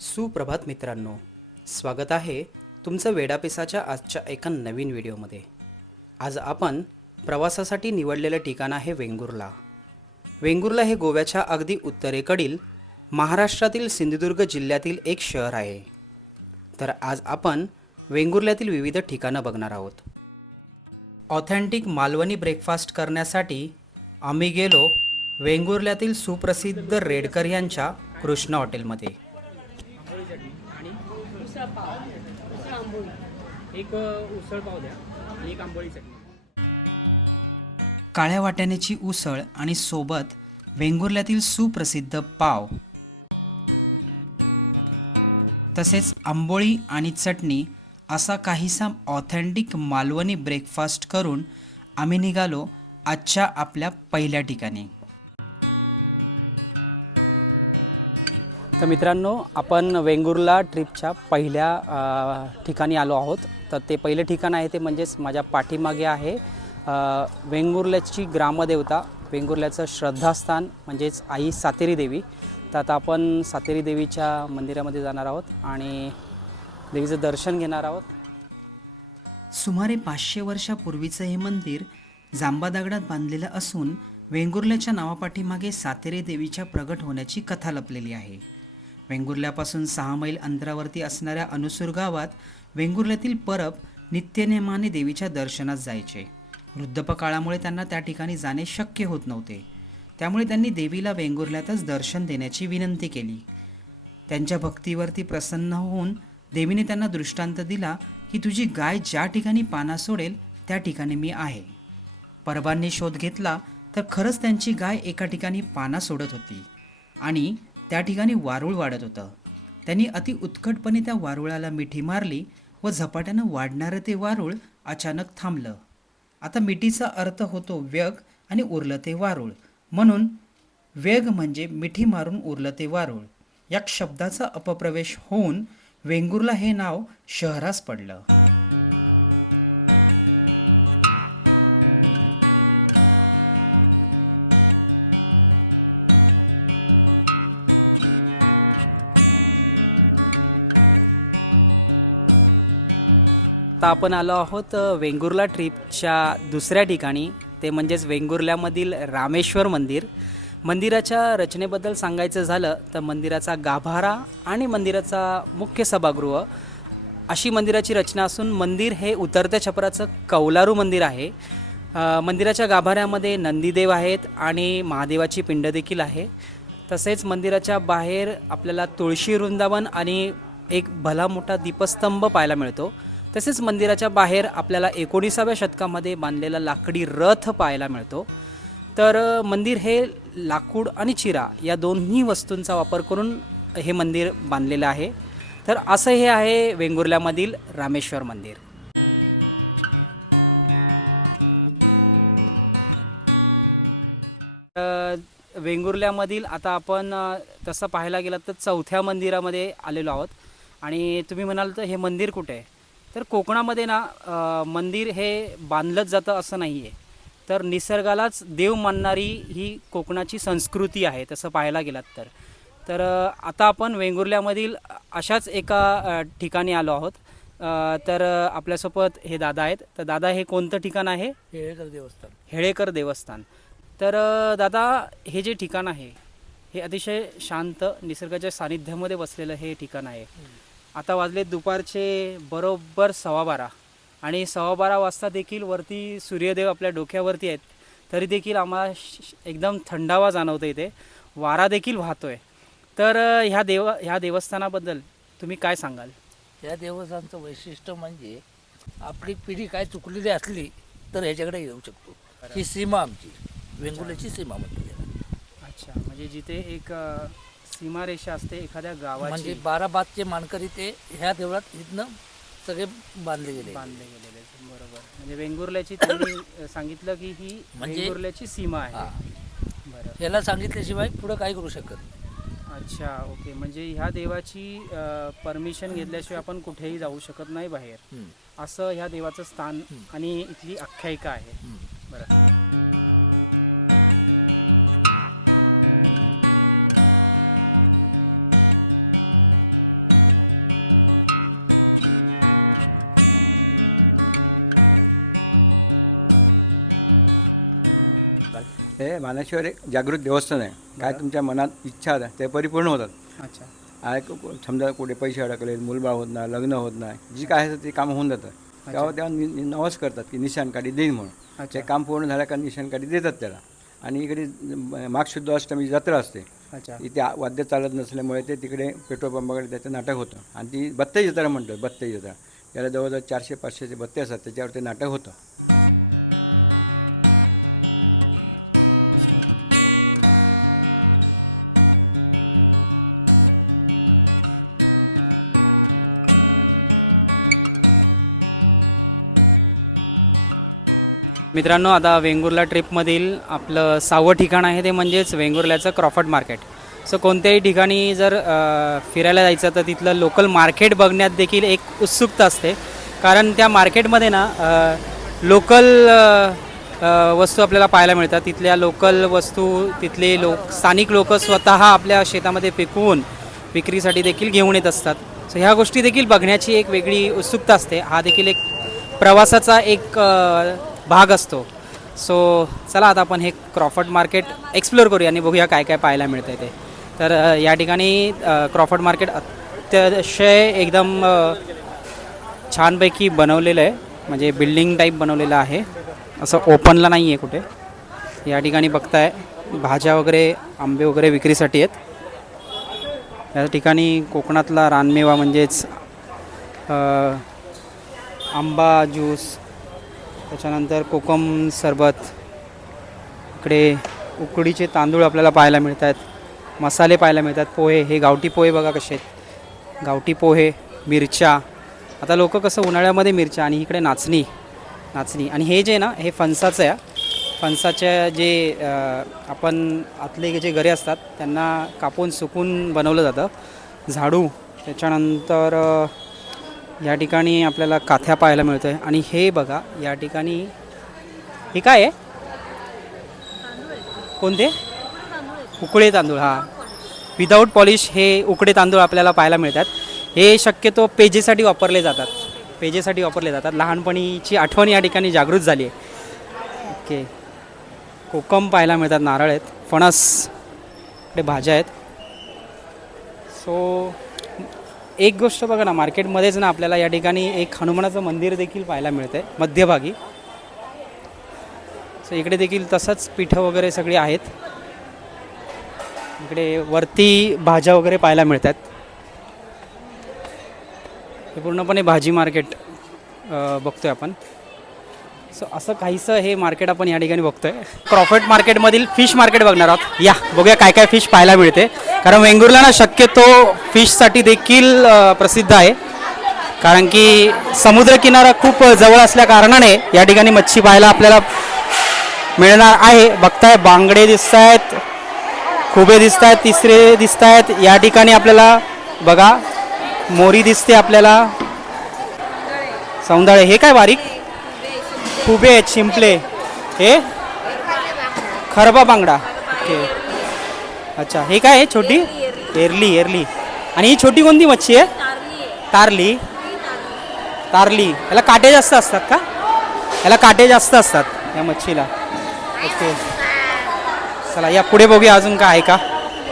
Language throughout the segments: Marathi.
सुप्रभात मित्रांनो. स्वागत आहे तुमचं वेडापिसाच्या आजच्या एका नवीन व्हिडिओमध्ये. आज आपण प्रवासासाठी निवडलेलं ठिकाण आहे वेंगुर्ला. वेंगुर्ला हे गोव्याच्या अगदी उत्तरेकडील महाराष्ट्रातील सिंधुदुर्ग जिल्ह्यातील एक शहर आहे. तर आज आपण वेंगुर्ल्यातील विविध ठिकाणं बघणार आहोत. ऑथेंटिक मालवणी ब्रेकफास्ट करण्यासाठी आम्ही गेलो वेंगुर्ल्यातील सुप्रसिद्ध रेडकर यांच्या कृष्णा हॉटेलमध्ये. चटणी आणि उसळ पाव उसळ आंबोळी. एक उसळ पाव द्या आणि एक आंबोळी चटणी. काळ्या वाटाण्याची उसळ आणि सोबत वेंगुर्ल्यातील सुप्रसिद्ध पाव. तसेच आंबोळी आणि चटणी असा काहीसा ऑथेंटिक मालवणी ब्रेकफास्ट करून आम्ही निघालो आजच्या आपल्या पहिल्या ठिकाणी. मित्रांनो आपण वेंगुर्ला ट्रिपच्या पहिल्या ठिकाणी आलो आहोत. तर ते पहिलं ठिकाण आहे ते म्हणजेच माझ्या पाठीमागे आहे. वेंगुर्ल्याची ग्रामदेवता वेंगुर्ल्याचं श्रद्धास्थान म्हणजेच आई सातेरी देवी. तर आता आपण सातेरी देवीच्या मंदिरामध्ये जाणार आहोत आणि देवीचं दर्शन घेणार आहोत. सुमारे पाचशे वर्षापूर्वीचं हे मंदिर जांबा दगडात बांधलेलं असून वेंगुर्ल्याच्या नावापाठीमागे सातेरी देवीच्या प्रगट होण्याची कथा लपलेली आहे. वेंगुर्ल्यापासून सहा मैल अंतरावरती असणाऱ्या अनुसूर गावात वेंगुर्ल्यातील परब नित्यनेमाने देवीच्या दर्शनात जायचे. वृद्धपकाळामुळे त्यांना त्या ठिकाणी जाणे शक्य होत नव्हते. त्यामुळे त्यांनी देवीला वेंगुर्ल्यातच दर्शन देण्याची विनंती केली. त्यांच्या भक्तीवरती प्रसन्न होऊन देवीने त्यांना दृष्टांत दिला की तुझी गाय ज्या ठिकाणी पाना सोडेल त्या ठिकाणी मी आहे. परबांनी शोध घेतला तर खरंच त्यांची गाय एका ठिकाणी पाना सोडत होती. आणि त्या ठिकाणी वारूळ वाढत होतं. त्यांनी अति उत्कटपणे त्या वारुळाला मिठी मारली व झपाट्यानं वाढणारं ते वारूळ अचानक थांबलं. आता मिठीचा अर्थ होतो व्यग आणि उरलं ते वारूळ. म्हणून वेग म्हणजे मिठी मारून उरलं ते वारूळ. या शब्दाचा अपप्रवेश होऊन वेंगुर्ला हे नाव शहरास पडलं. आपण आलो आहोत वेंगुर्ला ट्रिपच्या दुसऱ्या ठिकाणी. ते म्हणजेच वेंगुर्ल्यामधील रामेश्वर मंदिर. मंदिराच्या रचनेबद्दल सांगायचं झालं तर मंदिराचा गाभारा आणि मंदिराचा मुख्य सभागृह. अशी मंदिराची रचना असून मंदिर हे उतरत्या छपराचं कौलारू मंदिर आहे. मंदिराच्या गाभाऱ्यामध्ये नंदीदेव आहेत आणि महादेवाची पिंड देखील आहे. तसेच मंदिराच्या बाहेर आपल्याला तुळशी वृंदावन आणि एक भला मोठा दीपस्तंभ पाहायला मिळतो. तसेच मंदिराच्या बाहेर आपल्याला एकोणीसाव्या शतकामध्ये बांधलेला लाकडी रथ पाहायला मिळतो. तर मंदिर हे लाकूड आणि चिरा या दोन्ही वस्तूंचा वापर करून हे मंदिर बांधलेलं आहे. तर असं हे आहे वेंगुर्ल्यामधील रामेश्वर मंदिर. वेंगुर्ल्यामधील आता आपण तसं पाहायला गेलं तर चौथ्या मंदिरामध्ये आलेलो आहोत. आणि तुम्ही म्हणाल तर हे मंदिर कुठे आहे? तर कोकणामध्ये ना मंदिर हे बांधलंच जातं असं नाही आहे तर निसर्गालाच देव मानणारी ही कोकणाची संस्कृती आहे तसं पाहायला गेलात तर. तर आता आपण वेंगुर्ल्यामधील अशाच एका ठिकाणी आलो आहोत. तर आपल्यासोबत हे दादा आहेत. तर दादा हे कोणतं ठिकाण आहे? हेळेकर देवस्थान. हेळेकर देवस्थान. तर दादा हे जे ठिकाण आहे हे अतिशय शांत निसर्गाच्या सानिध्यामध्ये बसलेलं हे ठिकाण आहे. आता वाजले दुपारचे बरोबर सव्वा बारा. आणि सव्वा बारा वाजता देखील वरती सूर्यदेव आपल्या डोक्यावरती आहेत तरी देखील आम्हाला एकदम थंडावा जाणवतो इथे. वारा देखील वाहतोय. तर अ, ह्या देव ह्या देवस्थानाबद्दल तुम्ही काय सांगाल? या देवस्थानचं वैशिष्ट्य म्हणजे आपली पिढी काय चुकलेली असली तर ह्याच्याकडे येऊ शकतो. ही सीमा आमची. वेंगुर्ल्याची सीमा म्हणतो. अच्छा. म्हणजे जिथे एक सीमारेषा असते एखाद्या गावाची म्हणजे बारा बादचे मानकरी ते ह्या देवळात इथनं सगळे बांधले गेले बांधले गेलेले आहेत. बरोबर म्हणजे वेंगुर्ल्याची त्यांनी अ, सांगितलं की ही म्हणजे- वेंगुर्ल्याची सीमा हा. आहे बरं याला सांगितल्याशिवाय पुढं काय करू शकत नाही. अच्छा ओके म्हणजे ह्या देवाची परमिशन घेतल्याशिवाय आपण कुठेही जाऊ शकत नाही बाहेर हम्म, असं ह्या देवाचं स्थान. आणि इथली आख्यायिका आहे हम्म. बरं ज्ञानेश्वर एक जागृत देवस्थान आहे. काय तुमच्या मनात इच्छा आहे ते परिपूर्ण होतात. अच्छा. समजा कुठे पैसे अडकले मुलबाळ होत नाही लग्न होत नाही जी काय आहे ते काम होऊन जातं. तेव्हा तेव्हा नवस करतात की निशाणकाठी देईन म्हणून. ते काम पूर्ण झालं का निशाणकाठी देतात त्याला. आणि इकडे म- माघशुद्ध अष्टमी जत्रा असते. इथे वाद्य चालत नसल्यामुळे ते तिकडे पेट्रोल पंपाकडे त्याचं नाटक होतं. आणि ती बत्ते जत्रा म्हणतात बत्ते जत्रा. त्याला जवळजवळ चारशे पाचशेचे बत्ते असतात त्याच्यावर ते नाटक होतं. मित्रांनो आता वेंगुर्ला ट्रिपमधील आपलं सहावं ठिकाण आहे ते म्हणजेच वेंगुर्ल्याचं क्रॉफर्ड मार्केट. सो कोणत्याही ठिकाणी जर फिरायला जायचं तर तिथलं लोकल मार्केट बघण्यात देखील एक उत्सुकता असते. कारण त्या मार्केटमध्ये ना लोकल वस्तू आपल्याला पाहायला मिळतात. तिथल्या लोकल वस्तू तिथले लोक स्थानिक लोक स्वतः आपल्या शेतामध्ये पिकवून विक्रीसाठी देखील घेऊन येत असतात. सो ह्या गोष्टी देखील बघण्याची एक वेगळी उत्सुकता असते. हा देखील एक प्रवासाचा एक भाग असतो. सो चला आता आपण हे क्रॉफर्ड मार्केट एक्सप्लोअर करूया आणि बघूया काय काय पाहायला मिळतं ते. तर या ठिकाणी क्रॉफर्ड मार्केट अतिशय एकदम छानपैकी बनवलेलं आहे. म्हणजे बिल्डिंग टाईप बनवलेलं आहे. असं ओपनला नाही आहे कुठे. या ठिकाणी बघताय भाज्या वगैरे आंबे वगैरे विक्रीसाठी आहेत. या ठिकाणी कोकणातला रानमेवा म्हणजेच आंबा ज्यूस त्याच्यानंतर कोकम सरबत इकडे उकडीचे तांदूळ आपल्याला पाहायला मिळत आहेत मसाले पाहायला मिळतात पोहे. हे गावठी पोहे बघा कसे आहेत. गावठी पोहे मिरच्या. आता लोक कसं उन्हाळ्यामध्ये मिरच्या आणि इकडे नाचणी नाचणी. आणि हे जे ना हे फणसाचं आहे. फणसाच्या जे आपण आतले जे घरे असतात त्यांना कापून सुकून बनवलं जातं. झाडू त्याच्यानंतर या ठिकाणी आपल्याला काथ्या पाहायला मिळतं आहे आणि हे बघा या ठिकाणी हे काय आहे? कोणते? उकळे तांदूळ हा. विदाऊट पॉलिश हे उकडे तांदूळ आपल्याला पाहायला मिळतात. हे शक्यतो पेजेसाठी वापरले जातात. पेजेसाठी वापरले जातात. लहानपणीची आठवण या ठिकाणी जागृत झाली आहे. ओके. कोकम पाहायला मिळतात नारळ आहेत फणस इकडे भाज्या आहेत. सो एक गोष्ट बघा ना मार्केटमध्येच ना आपल्याला या ठिकाणी एक हनुमानाचं मंदिर देखील पाहायला मिळतं आहे मध्यभागी. सो इकडे देखील तसंच पिठं वगैरे सगळी आहेत. इकडे वरती भाज्या वगैरे पाहायला मिळतात. हे पूर्णपणे भाजी मार्केट बघतोय आपण. सो असं काहीसं हे मार्केट आपण या ठिकाणी बघतोय. प्रॉफिट मार्केटमधील फिश मार्केट बघणार आहोत. या बघूया काय काय फिश पाहायला मिळते. कारण वेंगुर्ला ना शक्यतो फिशसाठी देखील प्रसिद्ध आहे. कारण की समुद्रकिनारा खूप जवळ असल्या कारणाने या ठिकाणी मच्छी पाहायला आपल्याला मिळणार आहे. बघताय बांगडे दिसत आहेत खुबे दिसत आहेत तिसरे दिसत आहेत या ठिकाणी आपल्याला बघा मोरी दिसते आपल्याला. सौंदळे हे काय बारीक? खुबे आहेत शिंपले हे? खरबा बांगडा. ओके. अच्छा हे काय आहे छोटी? एरली एरली. आणि ही छोटी कोणती मच्छी आहे? तारली. तारली. याला काटे जास्त असतात का? याला काटे जास्त असतात या मच्छीला. ओके. चला या पुढे बघूया अजून काय आहे का?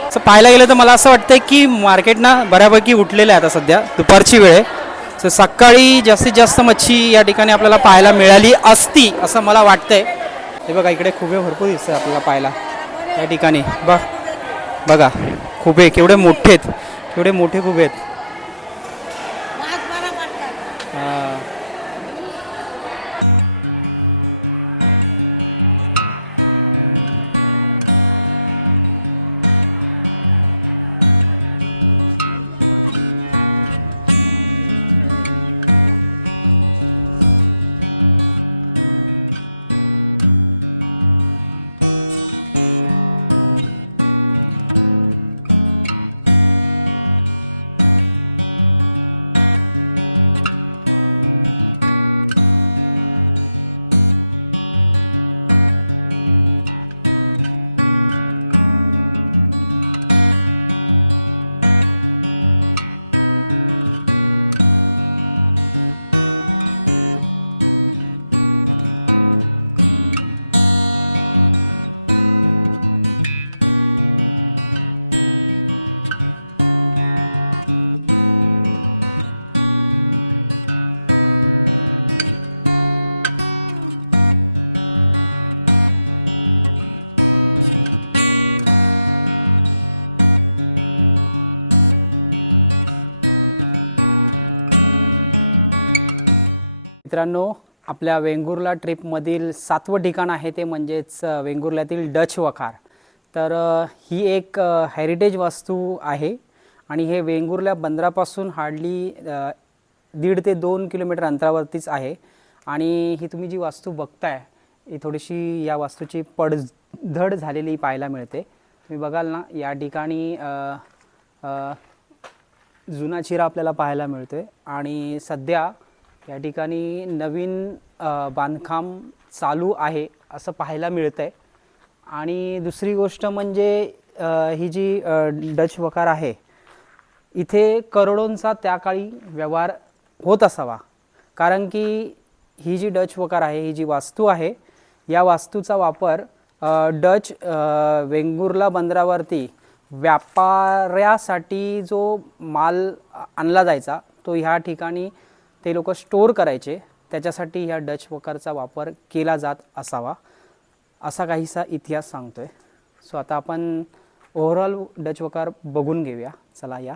असं पाहायला गेलं तर मला असं वाटतं की मार्केट ना बऱ्यापैकी उठलेलं आहे आता सध्या. दुपारची वेळ आहे. सर सकाळी जास्तीत जास्त मच्छी या ठिकाणी आपल्याला पाहायला मिळाली असती असं मला वाटतंय. हे बघा इकडे खुबे भरपूर दिसतात आपल्याला पाहायला. या ठिकाणी बघ. बघा खुबे केवढे मोठे आहेत. केवढे मोठे खुबे आहेत. मित्रांनो आपल्या वेंगुर्ला ट्रिपमधील सातवं ठिकाण आहे ते म्हणजेच वेंगुर्ल्यातील डच वखार. तर ही एक हेरिटेज वास्तू आहे आणि हे वेंगुर्ल्या बंदरापासून हार्डली दीड ते दोन किलोमीटर अंतरावरतीच आहे. आणि ही तुम्ही जी वास्तू बघताय ही थोडीशी या वास्तूची पडझड झालेली पाहायला मिळते. तुम्ही बघाल ना या ठिकाणी जुना चिरा आपल्याला पाहायला मिळतोय. आणि सध्या या ठिकाणी नवीन बांधकाम चालू आहे असं पाहायला मिळतं आहे आणि दुसरी गोष्ट म्हणजे ही जी डच वकार आहे इथे करोडोंचा त्या काळी व्यवहार होत असावा. कारण की ही जी डच वकार आहे ही जी वास्तू आहे या वास्तूचा वापर डच वेंगुर्ला बंदरावरती व्यापाऱ्यासाठी जो माल आणला जायचा तो ह्या ठिकाणी ते लोक स्टोअर करायचे त्याच्यासाठी ह्या डच वकरचा वापर केला जात असावा असा काहीसा इतिहास सांगतोय. सो आता आपण ओव्हरऑल डच वकार बघून घेऊया. चला या.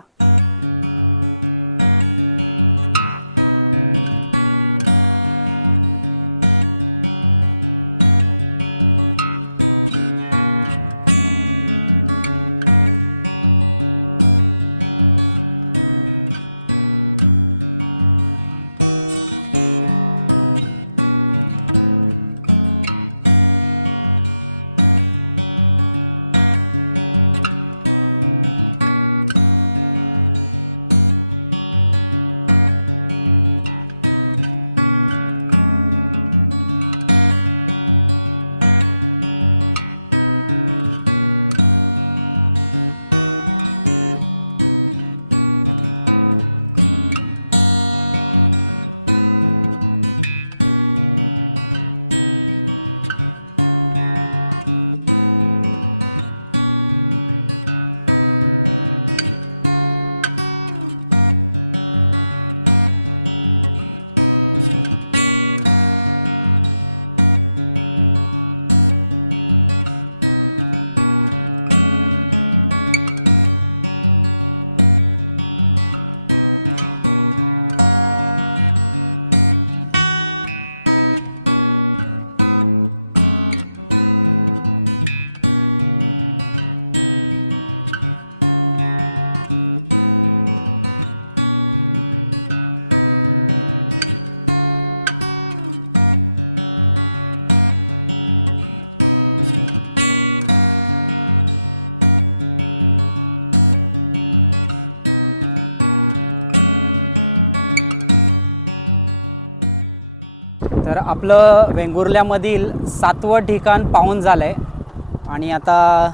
आपलं वेंगुर्ल्यामधील सातवं ठिकाण पाहून झालं आहे आणि आता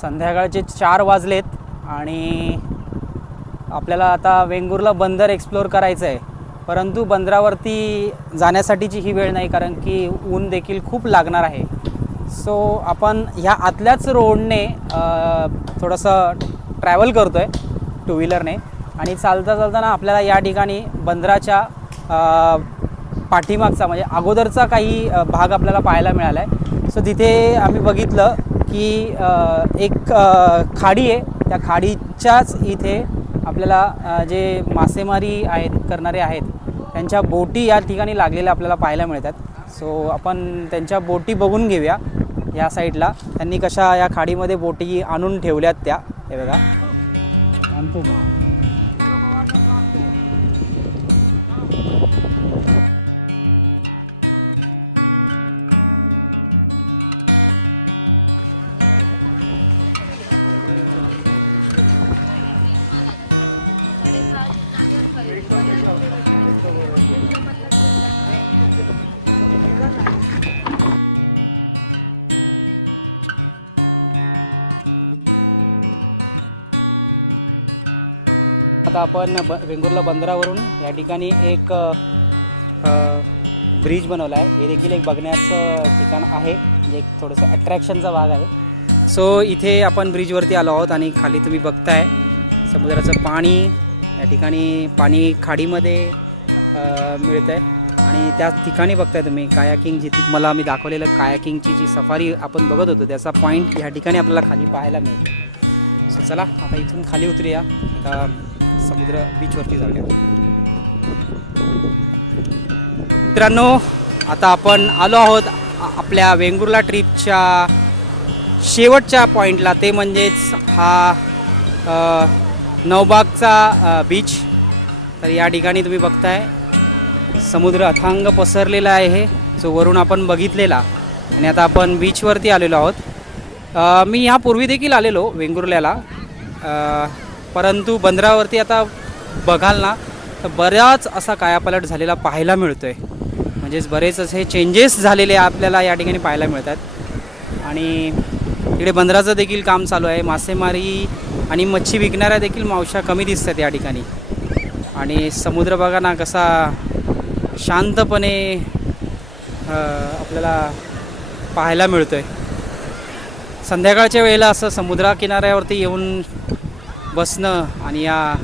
संध्याकाळचे चार वाजलेत आणि आपल्याला आता वेंगुर्ला बंदर एक्सप्लोअर करायचं आहे परंतु बंदरावरती जाण्यासाठीची ही वेळ नाही कारण की ऊन देखील खूप लागणार आहे. सो आपण ह्या आतल्याच रोडने थोडंसं ट्रॅव्हल करतो आहे टू व्हीलरने आणि चालता चालताना आपल्याला या ठिकाणी बंदराच्या पाठीमागचा म्हणजे अगोदरचा काही भाग आपल्याला पाहायला मिळाला आहे सो तिथे आम्ही बघितलं की एक खाडी आहे. त्या खाडीच्याच इथे आपल्याला जे मासेमारी आहेत करणारे आहेत त्यांच्या बोटी या ठिकाणी लागलेल्या आपल्याला पाहायला मिळतात. सो आपण त्यांच्या बोटी बघून घेऊया या साईडला. त्यांनी कशा या खाडीमध्ये बोटी आणून ठेवल्यात त्या हे बघा. आपण ब वेंगुर्ला बंदरावरून या ठिकाणी एक ब्रिज बनवला आहे हे देखील एक बघण्याचं ठिकाण आहे. एक थोडंसं अट्रॅक्शनचा भाग आहे. सो इथे आपण ब्रिजवरती आलो आहोत आणि खाली तुम्ही बघताय समुद्राचं पाणी. या ठिकाणी पाणी खाडीमध्ये मिळत आहे आणि त्या ठिकाणी बघताय तुम्ही कायाकिंग जिथे मला मी दाखवलेलं कायाकिंगची जी सफारी आपण बघत होतो त्याचा पॉईंट या ठिकाणी आपल्याला खाली पाहायला मिळतो. चला आता इथून खाली उतरूया. समुद्र बीचवरती जाऊया मित्रांनो आता आपण आलो आहोत आपल्या वेंगुर्ला ट्रिपच्या शेवटच्या पॉईंटला ते म्हणजेच हा नवबागचा बीच तर या ठिकाणी तुम्ही बघताय समुद्र अथांग पसरलेला आहे जो वरून आपण बघितलेला. आणि आता आपण बीचवरती आलेलो आहोत. मी ह्यापूर्वी देखील आलेलो वेंगुर्ल्याला. परंतु बंदरावरती आता बघाल ना तर बऱ्याच असा कायापालट झालेला पाहायला मिळतो आहे म्हणजेच बरेच असे चेंजेस झालेले आपल्याला या ठिकाणी पाहायला मिळतात. आणि इकडे बंदराचं देखील काम चालू आहे. मासेमारी आणि मच्छी विकणाऱ्या देखील मावशा कमी दिसतात या ठिकाणी. आणि समुद्र बघा ना कसा शांतपणे आपल्याला पाहायला मिळतो आहे संध्याकाळच्या वेळेला असं समुद्राकिनाऱ्यावरती येऊन बसणं आणि या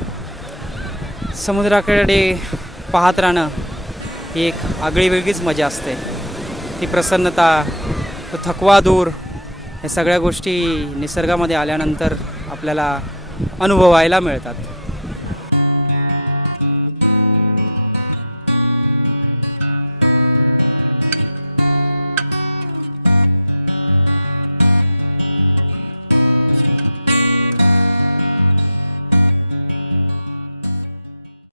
समुद्राकडे पाहत राहणं ही एक आगळी वेगळीच मजा असते. ती प्रसन्नता तो थकवा दूर या सगळ्या गोष्टी निसर्गामध्ये आल्यानंतर आपल्याला अनुभवायला मिळतात.